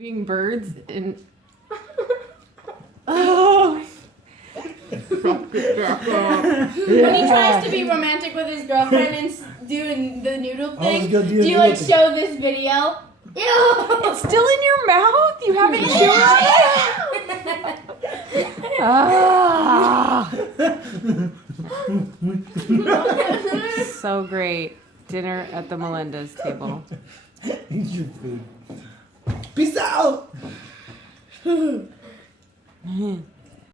Being birds and oh. When he tries to be romantic with his girlfriend and doing the noodle thing, do you like thing. show this video? It's still in your mouth? You haven't chewed it? Ah. So great. Dinner at the Melinda's table. Eat your food. Peace out.